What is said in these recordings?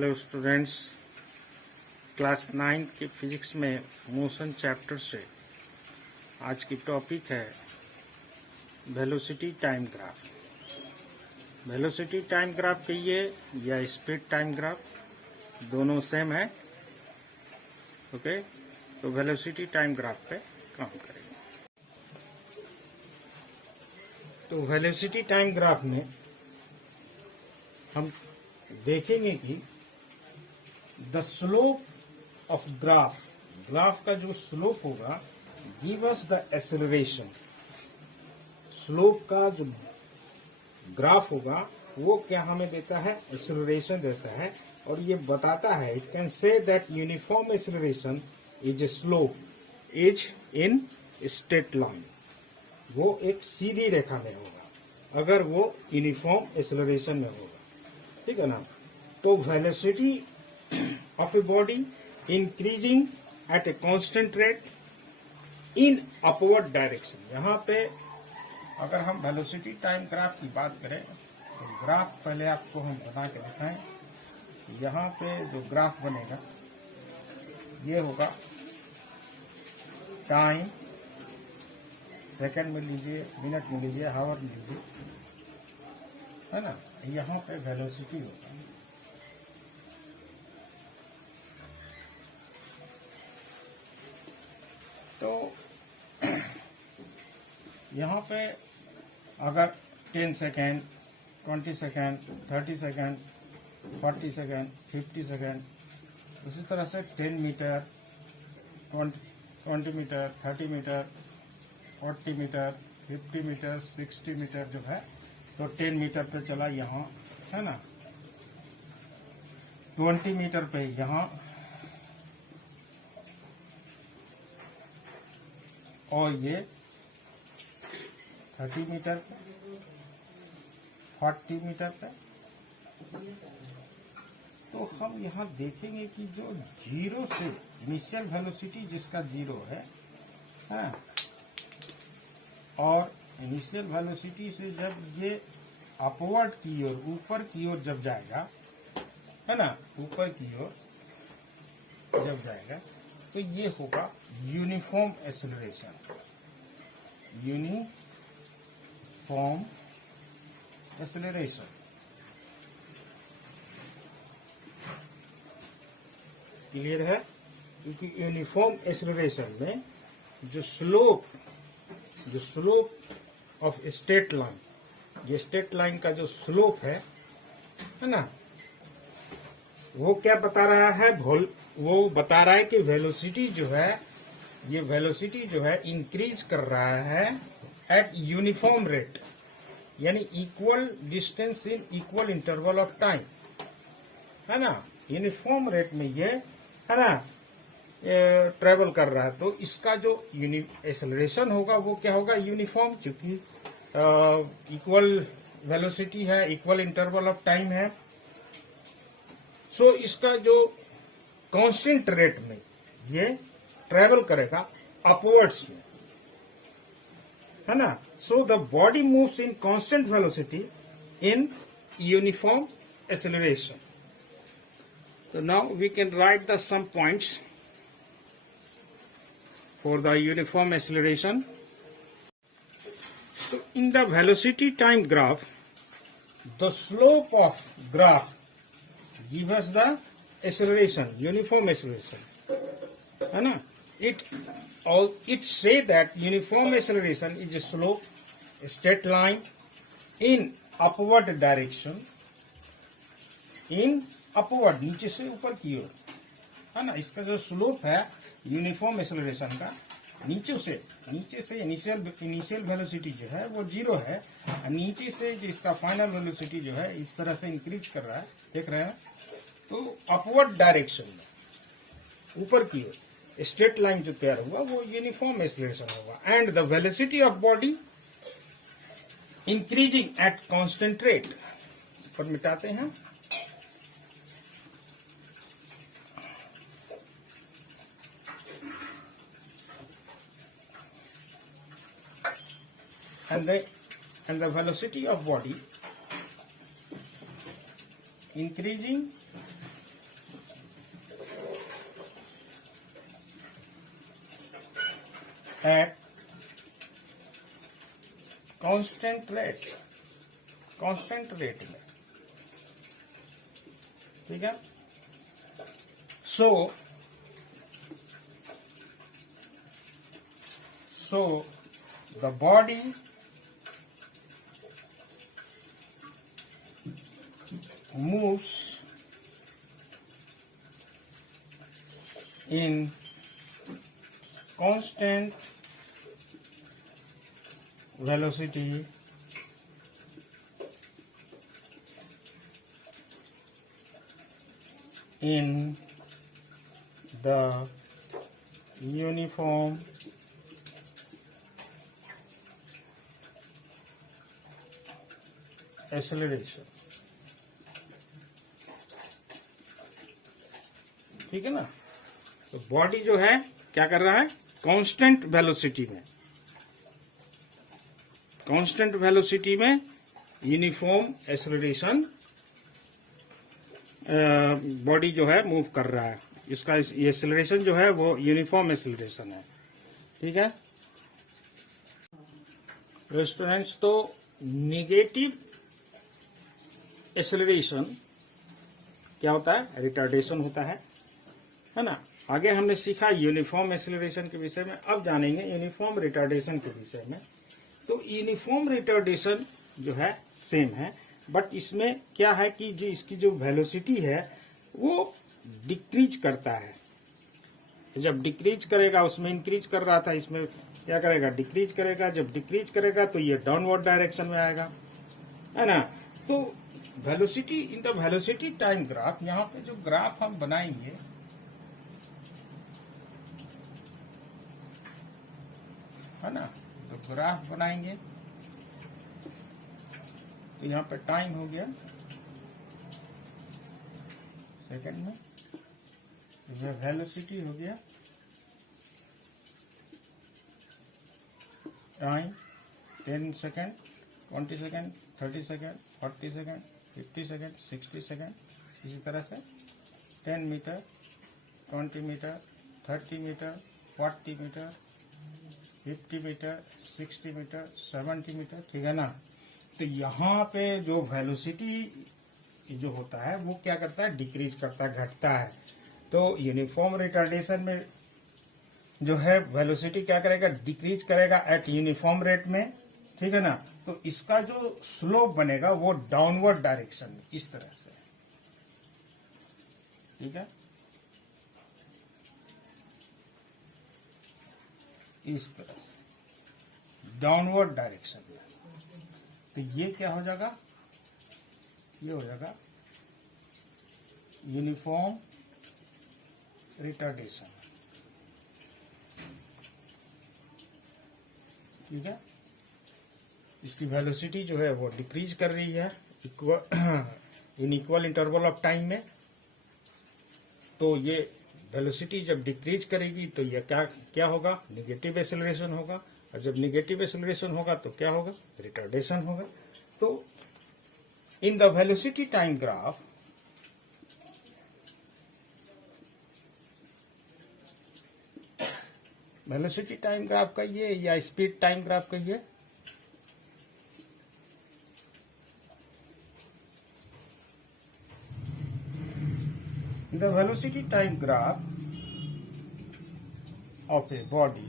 Hello students, class 9 के physics में motion chapter से आज की टॉपिक है velocity time graph. Velocity time graph कहिए या स्पीड टाइम ग्राफ, दोनों सेम है। ओके, तो वेलोसिटी टाइम ग्राफ पे काम करेंगे। तो वेलोसिटी टाइम ग्राफ में हम देखेंगे कि द स्लोप ऑफ ग्राफ का जो स्लोप होगा give us the acceleration. Slope का जो ग्राफ होगा वो क्या हमें देता है? एक्सेलरेशन देता है, और ये बताता है, it can say that uniform acceleration is a slope is in straight line. वो एक सीधी रेखा में होगा अगर वो यूनिफॉर्म एक्सेलरेशन में होगा, ठीक है ना। तो velocity of a body increasing at a constant rate in upward direction। यहाँ पे अगर हम वेलोसिटी टाइम ग्राफ की बात करें तो ग्राफ पहले आपको हम बना के दिखाएं। यहाँ पे जो ग्राफ बनेगा ये होगा टाइम, सेकंड में लीजिए, मिनट में लीजिए, हावर में लीजिए, है ना। यहाँ पे वेलोसिटी होगा। तो यहाँ पे अगर 10 second, 20 second, 30 second, 40 second, 50 second, उसी तरह से 10 metre, 20 metre, 30 metre, 40 metre, 50 metre, 60 metre जो है, तो 10 मीटर पे चला यहाँ, है ना। 20 मीटर पे यहाँ, और ये 30 मीटर पे, 40 मीटर पे। तो हम यहाँ देखेंगे कि जो जीरो से इनिशियल वेलोसिटी जिसका जीरो है, हाँ, और इनिशियल वेलोसिटी से जब ये अपवर्ड की ओर, ऊपर की ओर जब जाएगा, है ना, ऊपर की ओर जब जाएगा तो ये होगा uniform acceleration. Uniform acceleration. Clear है? क्योंकि यूनिफॉर्म एक्सेलरेशन में जो स्लोप ऑफ स्ट्रेट लाइन, ये स्ट्रेट लाइन का जो स्लोप है ना, वो क्या बता रहा है? वो बता रहा है कि वेलोसिटी जो है, ये वेलोसिटी जो है इंक्रीज कर रहा है एट यूनिफॉर्म रेट, यानी equal distance in equal interval of time, है ना। यूनिफॉर्म रेट में ये, है ना, ट्रेवल कर रहा है। तो इसका जो एक्सेलरेशन होगा वो क्या होगा? यूनिफॉर्म, क्योंकि इक्वल वेलोसिटी है, इक्वल इंटरवल ऑफ टाइम है। सो इसका जो कांस्टेंट रेट में ये ट्रेवल करेगा अपवर्ड्स में, है ना। So the body moves in constant velocity in uniform acceleration. So now we can write the some points for the uniform acceleration. So in the velocity time graph, the slope of graph gives us the acceleration, uniform acceleration, है ना। It say that uniform acceleration is a slope, a straight line in upward direction, in upward, नीचे से ऊपर की ओर, है ना। इसका जो स्लोप है यूनिफॉर्म एक्सेलरेशन का, नीचे से इनिशियल वेलोसिटी जो है वो जीरो है, नीचे से जो इसका फाइनल वेलोसिटी जो है इस तरह से इंक्रीज कर रहा है, देख रहे हैं। तो अपवर्ड डायरेक्शन में ऊपर की ओर स्ट्रेट लाइन जो तैयार हुआ वो यूनिफॉर्म एक्सेलरेशन होगा। And the velocity of body increasing at constant rate. ऊपर मिटाते हैं, and the velocity of body increasing at constant rate में, ठीक है। So the body moves in constant velocity in the uniform acceleration, ठीक है ना। तो बॉडी जो है क्या कर रहा है, कांस्टेंट वेलोसिटी में यूनिफॉर्म एक्सेलरेशन बॉडी जो है मूव कर रहा है। इसका ये एक्सेलरेशन जो है वो यूनिफॉर्म एक्सेलरेशन है, ठीक है स्टूडेंट्स। तो नेगेटिव एक्सेलरेशन क्या होता है, रिटार्डेशन होता है ना। आगे हमने सीखा यूनिफॉर्म एक्सेलरेशन के विषय में, अब जानेंगे यूनिफॉर्म रिटार्डेशन के विषय में। तो यूनिफॉर्म रिटार्डेशन जो है सेम है, बट इसमें क्या है कि जो इसकी जो वेलोसिटी है वो डिक्रीज करता है। जब डिक्रीज करेगा, उसमें इंक्रीज कर रहा था, इसमें क्या करेगा, डिक्रीज करेगा। जब डिक्रीज करेगा तो ये डाउनवर्ड डायरेक्शन में आएगा, है ना। तो velocity in the velocity time graph, यहाँ पे जो ग्राफ हम बनाएंगे, है ना, तो ग्राफ बनाएंगे तो यहाँ पे टाइम हो गया सेकंड में, यह वेलोसिटी हो गया time 10 second, 20 second, 30 second, 40 second, 50 second, 60 second, इसी तरह से 10 metre, 20 metre, 30 metre, 40 metre, 50 metre, 60 metre, 70 metre, ठीक है ना। तो यहाँ पे जो वेलोसिटी जो होता है वो क्या करता है, डिक्रीज करता है, घटता है। तो यूनिफॉर्म रिटार्डेशन में जो है वेलोसिटी क्या करेगा, डिक्रीज करेगा एट यूनिफॉर्म रेट में, ठीक है ना। तो इसका जो स्लोप बनेगा वो डाउनवर्ड डायरेक्शन में, इस तरह से, ठीक है, इस तरह से डाउनवर्ड डायरेक्शन में। तो ये क्या हो जाएगा, ये हो जाएगा यूनिफॉर्म रिटार्डेशन, ठीक है। इसकी वेलोसिटी जो है वो डिक्रीज कर रही है in equal interval of time में। तो ये वेलोसिटी जब डिक्रीज करेगी तो ये क्या होगा, नेगेटिव एक्सेलरेशन होगा। और जब नेगेटिव एक्सेलरेशन होगा तो क्या होगा, रिटार्डेशन होगा। तो in the velocity time graph, velocity time graph कहिए या स्पीड टाइम ग्राफ कहिए, the velocity time graph of a body,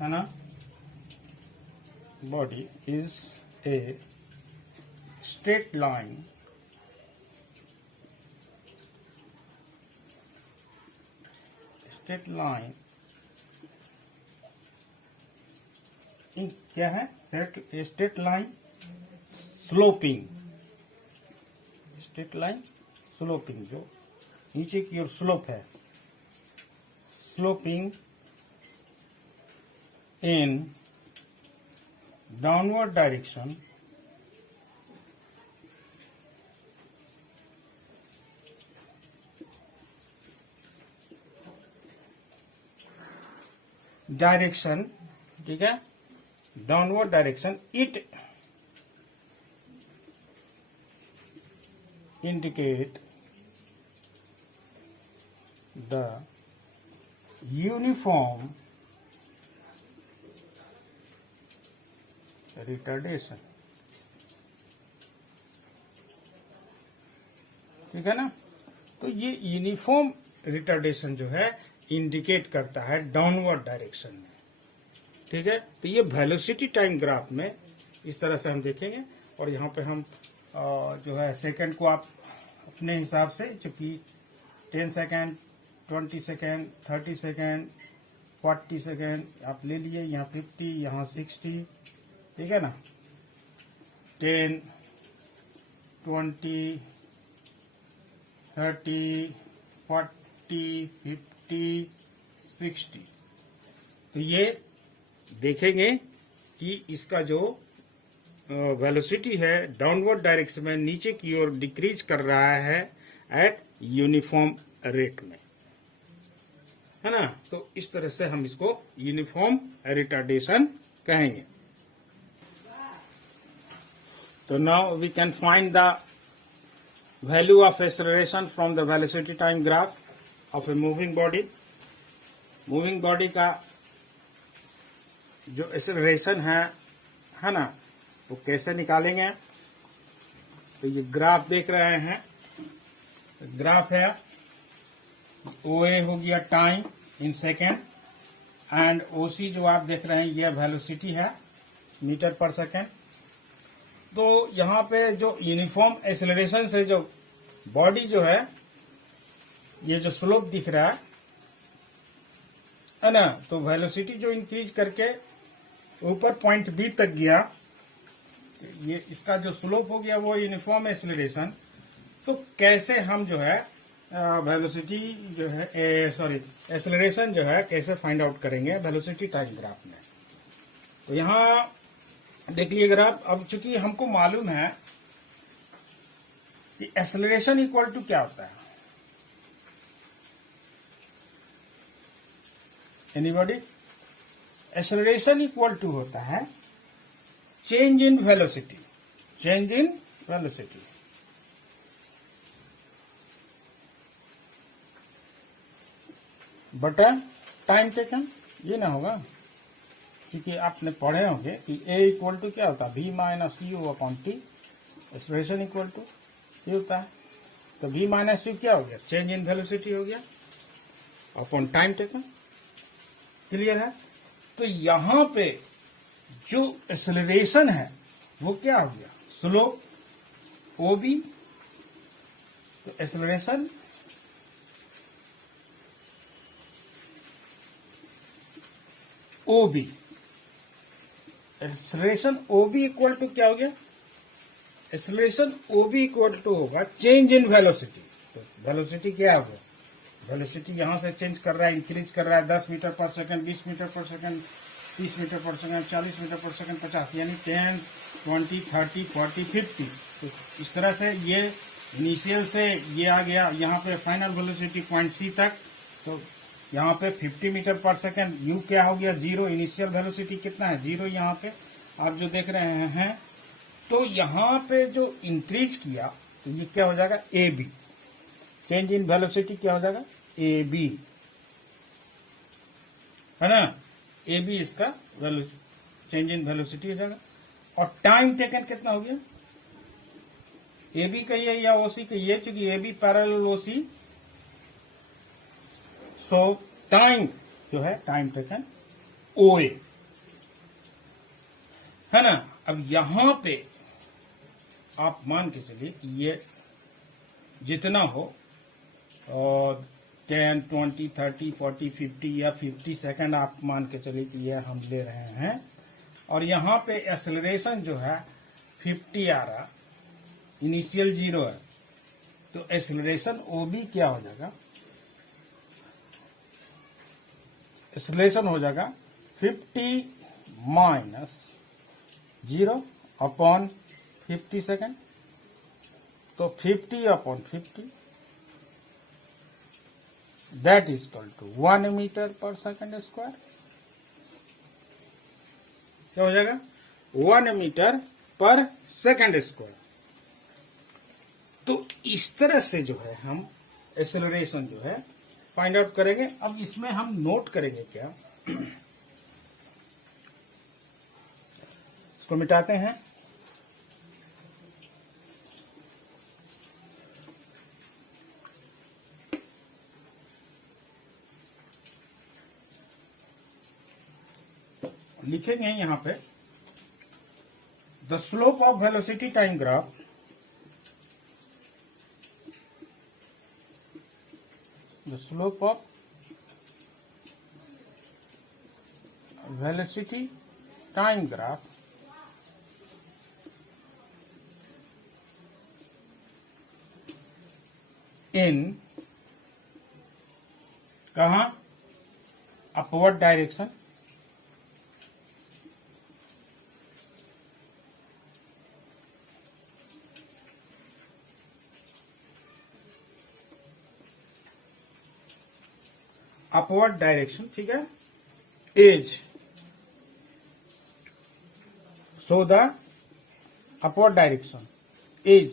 है ना, body is a straight line in क्या है, straight line sloping, straight line sloping, जो नीचे की ओर स्लोप है, स्लोपिंग इन डाउनवर्ड डायरेक्शन ठीक है, downward direction, it indicate the uniform retardation, ठीक है ना। तो ये यूनिफॉर्म रिटार्डेशन जो है इंडिकेट करता है डाउनवर्ड डायरेक्शन में, ठीक है। तो ये वेलोसिटी टाइम ग्राफ में इस तरह से हम देखेंगे। और यहाँ पे हम जो है सेकंड को आप अपने हिसाब से, चूंकि 10 सेकंड, 20 सेकंड, 30 सेकंड, 40 सेकंड आप ले लिए, यहाँ 50, यहाँ 60, ठीक है ना। 10, 20, 30, 40, 50, 60। तो ये देखेंगे कि इसका जो वेलोसिटी है डाउनवर्ड डायरेक्शन में नीचे की ओर डिक्रीज कर रहा है एट यूनिफॉर्म रेट में, है ना। तो इस तरह से हम इसको यूनिफॉर्म रिटार्डेशन कहेंगे। तो now we can find the value of acceleration from the velocity time graph of a moving body. Moving body का जो एक्सेलरेशन है ना, वो कैसे निकालेंगे। तो ये ग्राफ देख रहे हैं, ग्राफ है OA हो गया time in second, and OC जो आप देख रहे हैं ये वेलोसिटी है मीटर पर सेकेंड। तो यहाँ पे जो यूनिफॉर्म एक्सेलरेशन से जो बॉडी जो है, ये जो स्लोप दिख रहा है ना, तो वेलोसिटी जो इंक्रीज करके ऊपर पॉइंट बी तक गया, ये इसका जो स्लोप हो गया वो यूनिफॉर्म एक्सेलरेशन। तो कैसे हम जो है वेलोसिटी जो है एक्सेलरेशन जो है कैसे फाइंड आउट करेंगे वेलोसिटी टाइम ग्राफ में। तो यहाँ देख लीजिए ग्राफ। अब चूंकि हमको मालूम है कि एक्सेलरेशन इक्वल टू क्या होता है, एनीबॉडी? एक्सेलरेशन इक्वल टू होता है change in velocity, change in velocity. बटा टाइम टेकन, ये ना होगा, क्योंकि आपने पढ़े होंगे कि A इक्वल टू क्या होता है, V minus U upon T। Acceleration equal to ये होता है। तो V माइनस U क्या हो गया, चेंज इन वेलोसिटी हो गया अपॉन टाइम टेकन। क्लियर है? तो यहां पे जो एक्सेलरेशन है वो क्या हो गया, स्लोप OB। तो acceleration OB, acceleration OB equal to क्या हो गया, एक्सेलरेशन OB इक्वल टू होगा चेंज इन वेलोसिटी। तो वेलोसिटी क्या होगा, वेलोसिटी यहां से चेंज कर रहा है, इंक्रीज कर रहा है 10 metre per second, 20 metre per second, 30 metre per second, 40 metre per second, 50, यानी 10, 20, 30, 40, 50। तो इस तरह से ये इनिशियल से ये आ गया यहाँ पे फाइनल वेलोसिटी पॉइंट C तक। तो यहाँ पे 50 मीटर पर सेकंड, U क्या हो गया, 0। इनिशियल वेलोसिटी कितना है, 0 यहाँ पे आप जो देख रहे हैं। तो यहाँ पे जो इंक्रीज किया तो ये क्या हो जाएगा, AB। चेंज इन वेलोसिटी क्या हो जाएगा, AB, है ना। AB इसका चेंज इन वेलोसिटी हो जाएगा। और टाइम टेकन कितना हो गया, AB कहिए या OC कहिए, चूंकि AB पैरेलल OC, सो टाइम जो है टाइम टेकन OA, है ना। अब यहां पे आप मान के चलिए कि ये जितना हो, और 10, 20, 30, 40, 50 या 50 सेकंड आप मान के चलिए कि ये हम ले रहे हैं। और यहाँ पे एक्सेलरेशन जो है 50 आ रहा, इनिशियल 0 है। तो एक्सेलरेशन OB क्या हो जाएगा, एक्सेलरेशन हो जाएगा 50 माइनस 0 अपॉन 50 सेकंड। तो 50 upon 50 that is equal to 1 metre per second square. क्या हो जाएगा, 1 मीटर पर सेकंड स्क्वायर। तो इस तरह से जो है हम एक्सेलरेशन जो है फाइंड आउट करेंगे। अब इसमें हम नोट करेंगे क्या, इसको मिटाते हैं। लिखेंगे यहां पे the slope of velocity time graph the slope of velocity time graph in कहाँ, अपवर्ड डायरेक्शन, अपवर्ड डायरेक्शन, ठीक है, as so the upward direction as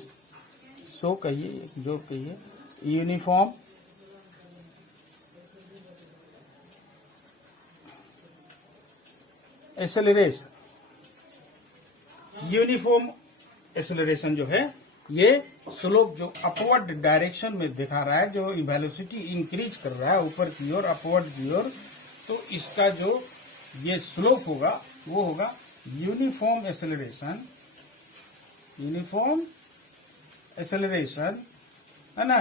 so कहिए, जो कहिए, यूनिफॉर्म एक्सेलरेशन, यूनिफॉर्म एक्सेलरेशन जो है ये स्लोप जो अपवर्ड डायरेक्शन में दिखा रहा है, जो वेलोसिटी इंक्रीज कर रहा है ऊपर की ओर, अपवर्ड की ओर, तो इसका जो ये स्लोप होगा वो होगा यूनिफॉर्म एक्सेलरेशन, यूनिफॉर्म एक्सेलरेशन, है ना,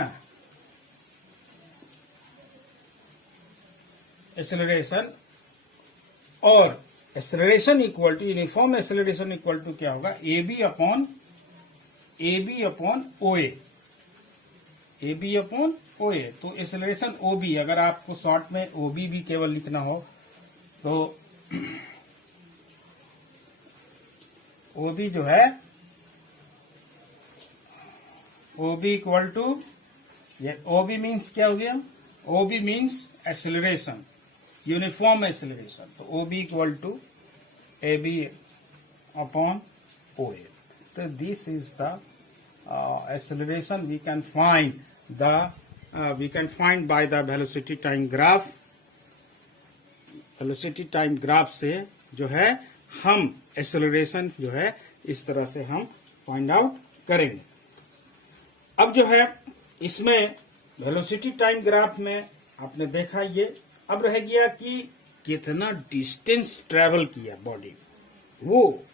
एक्सेलरेशन, और acceleration equal to uniform acceleration equal to क्या होगा, A B upon O A, A B upon O A. तो एक्सेलरेशन ओ बी, अगर आपको शॉर्ट में ओ बी भी केवल लिखना हो तो ओ बी जो है, ओ बी इक्वल टू, ये ओ बी मीन्स क्या हो गया, O B means acceleration, uniform acceleration, तो O B equal to A B upon O A. So this is the acceleration we can find by the velocity time graph. Velocity time graph से जो है हम acceleration जो है इस तरह से हम find out करेंगे। अब जो है इसमें velocity time graph में आपने देखा, ये अब रह गया कि कितना डिस्टेंस ट्रेवल किया बॉडी, वो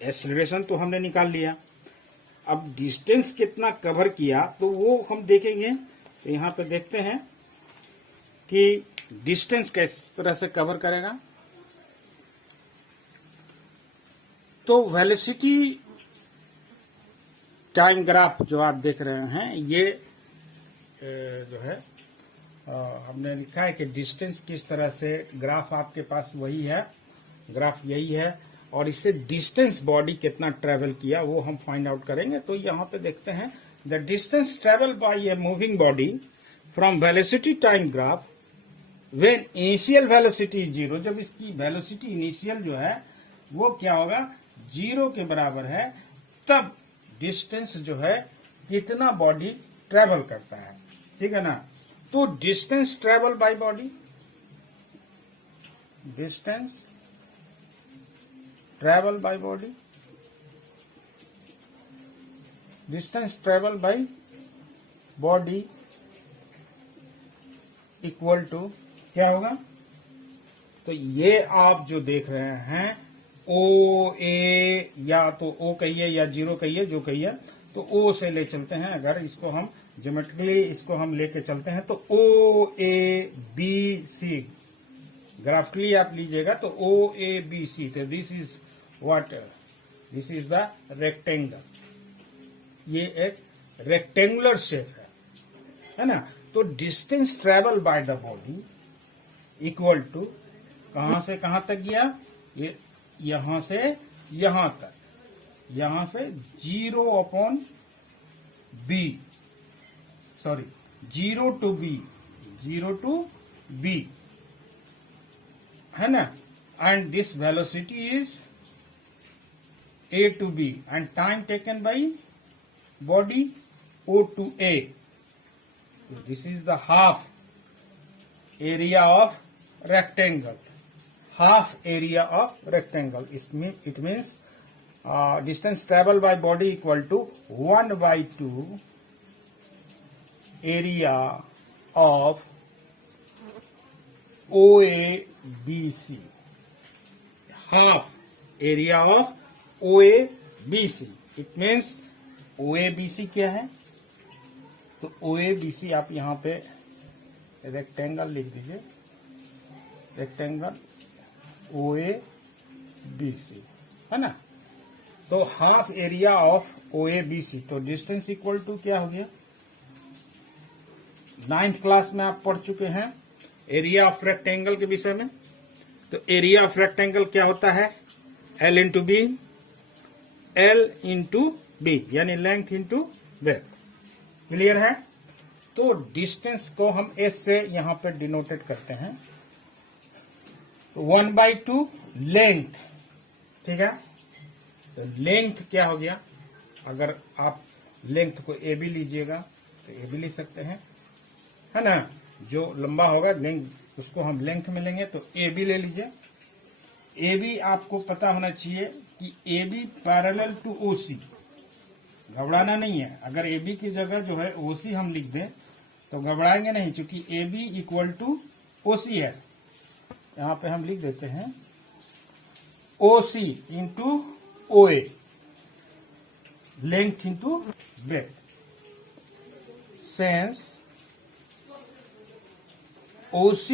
एक्सेलरेशन तो हमने निकाल लिया, अब डिस्टेंस कितना कवर किया तो वो हम देखेंगे। तो यहां पे देखते हैं कि डिस्टेंस किस तरह से कवर करेगा। तो वेलोसिटी टाइम ग्राफ जो आप देख रहे हैं, ये जो है हमने लिखा है कि डिस्टेंस किस तरह से, ग्राफ आपके पास वही है, ग्राफ यही है, और इससे डिस्टेंस बॉडी कितना ट्रेवल किया वो हम फाइंड आउट करेंगे। तो यहां पे देखते हैं the distance travel bye A moving body from velocity time graph when initial velocity is zero, जब इसकी वेलोसिटी इनिशियल जो है वो क्या होगा, जीरो के बराबर है, तब डिस्टेंस जो है कितना बॉडी ट्रेवल करता है, ठीक है ना। तो distance travel by body, distance travel by body, distance travel by body equal to क्या होगा, तो ये आप जो देख रहे हैं ओ ए, या तो ओ कहिए या जीरो कहिए, जो कहिए, तो ओ से ले चलते हैं, अगर इसको हम ज्योमेट्रिकली इसको हम लेके चलते हैं तो ओ ए बी सी, ग्राफिकली आप लीजिएगा तो ओ ए बी सी, तो this is what, this is the rectangle, ये एक रेक्टेंगुलर शेप है ना। तो distance travel by the body equal to कहां से कहां तक गया, ये यहां से यहां तक, यहां से zero upon B, sorry zero to B, zero to B, है ना, and this velocity is A to B and time taken by body O to A. So this is the half area of rectangle, half area of rectangle. It means distance traveled by body equal to 1/2 area of OABC. Half area of OABC. It means OABC क्या है? तो OABC आप यहाँ पे rectangle लिख दीजिए, rectangle OABC है ना। तो हाफ एरिया ऑफ OABC, तो डिस्टेंस इक्वल टू क्या हो गया? 9th क्लास में आप पढ़ चुके हैं एरिया ऑफ रेक्टेंगल के विषय में। तो एरिया ऑफ रेक्टेंगल क्या होता है? L into B, L into B यानी लेंथ इंटू ब्रेथ। क्लियर है? तो डिस्टेंस को हम S से यहां पर डिनोटेड करते हैं। तो 1/2 लेंथ, ठीक है। तो लेंथ क्या हो गया? अगर आप लेंथ को AB लीजिएगा तो AB ले सकते हैं, है ना। जो लंबा होगा लेंथ उसको हम लेंथ में लेंगे, तो AB ले लीजिए। AB आपको पता होना चाहिए कि AB पैरेलल टू OC, घबराना नहीं है। अगर AB की जगह जो है OC हम लिख दें तो घबराएंगे नहीं, क्योंकि AB इक्वल टू OC है। यहां पे हम लिख देते हैं OC into OA, length into breadth. Since OC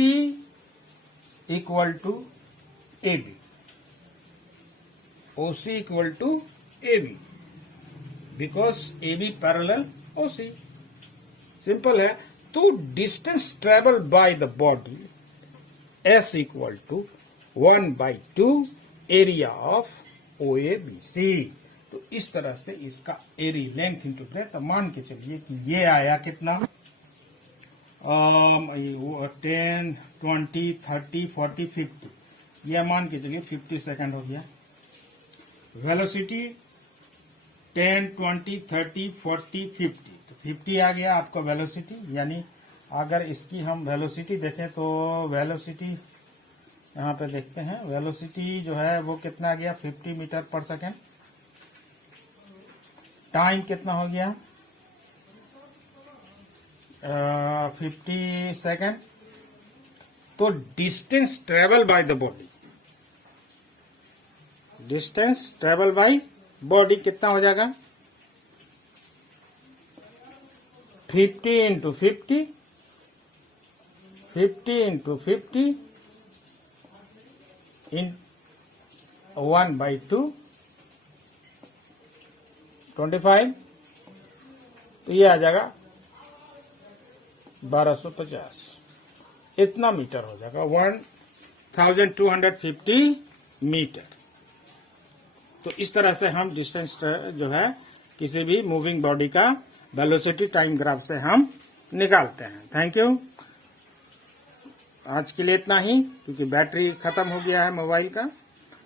equal to AB, OC equal to AB, because AB parallel OC। Simple है। तो distance travel by the body S equal to 1/2 area of OABC। तो इस तरह से इसका area length into breath, मान के चलिए कि ये आया कितना? 10, 20, 30, 40, 50, यह मान के चलिए 50 सेकंड हो गया। वेलोसिटी 10, 20, 30, 40, 50, तो 50 आ गया आपका वेलोसिटी। यानी अगर इसकी हम वेलोसिटी देखें तो वेलोसिटी यहाँ पे देखते हैं, वेलोसिटी जो है वो कितना आ गया? 50 मीटर पर सेकेंड। टाइम कितना हो गया? 50 सेकेंड। तो distance travel by the body, distance travel by body कितना हो जाएगा? 50 इंटू 50, 50 इंटू 50 इन 1/2 25, तो ये आ जाएगा 1250। इतना मीटर हो जाएगा, 1250 मीटर। तो इस तरह से हम डिस्टेंस जो है किसी भी मूविंग बॉडी का वेलोसिटी टाइम ग्राफ से हम निकालते हैं। Thank you. आज के लिए इतना ही, क्योंकि बैटरी खत्म हो गया है मोबाइल का।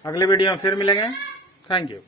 अगले वीडियो में फिर मिलेंगे। Thank you.